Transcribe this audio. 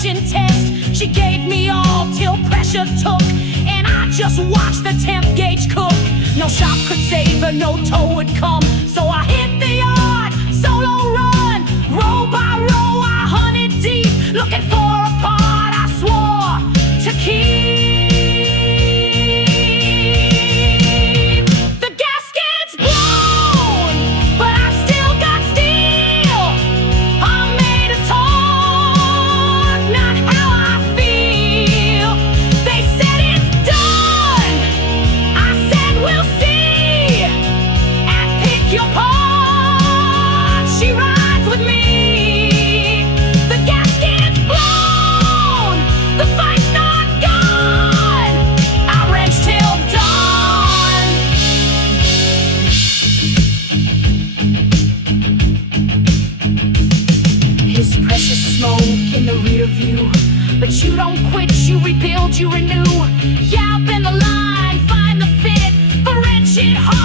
permission test. She gave me all till pressure took, and I just watched the temp gauge cook. No shop could save her, no tow would come, so I hit the yard, solo run. Row by row I hunted deep, looking for a part I swore to keep. The gasket's blown, but I've still got steel. I'm made of torque, not how I feel. They said it's done, I said we'll see, and pick your part. She rides with me. The gasket's blown, the fight's not gone. I wrench till dawn. His precious smoke in the rear view, but you don't quit, you rebuild, you renew. Yeah, bend the line, find the fit, but wrench it hard.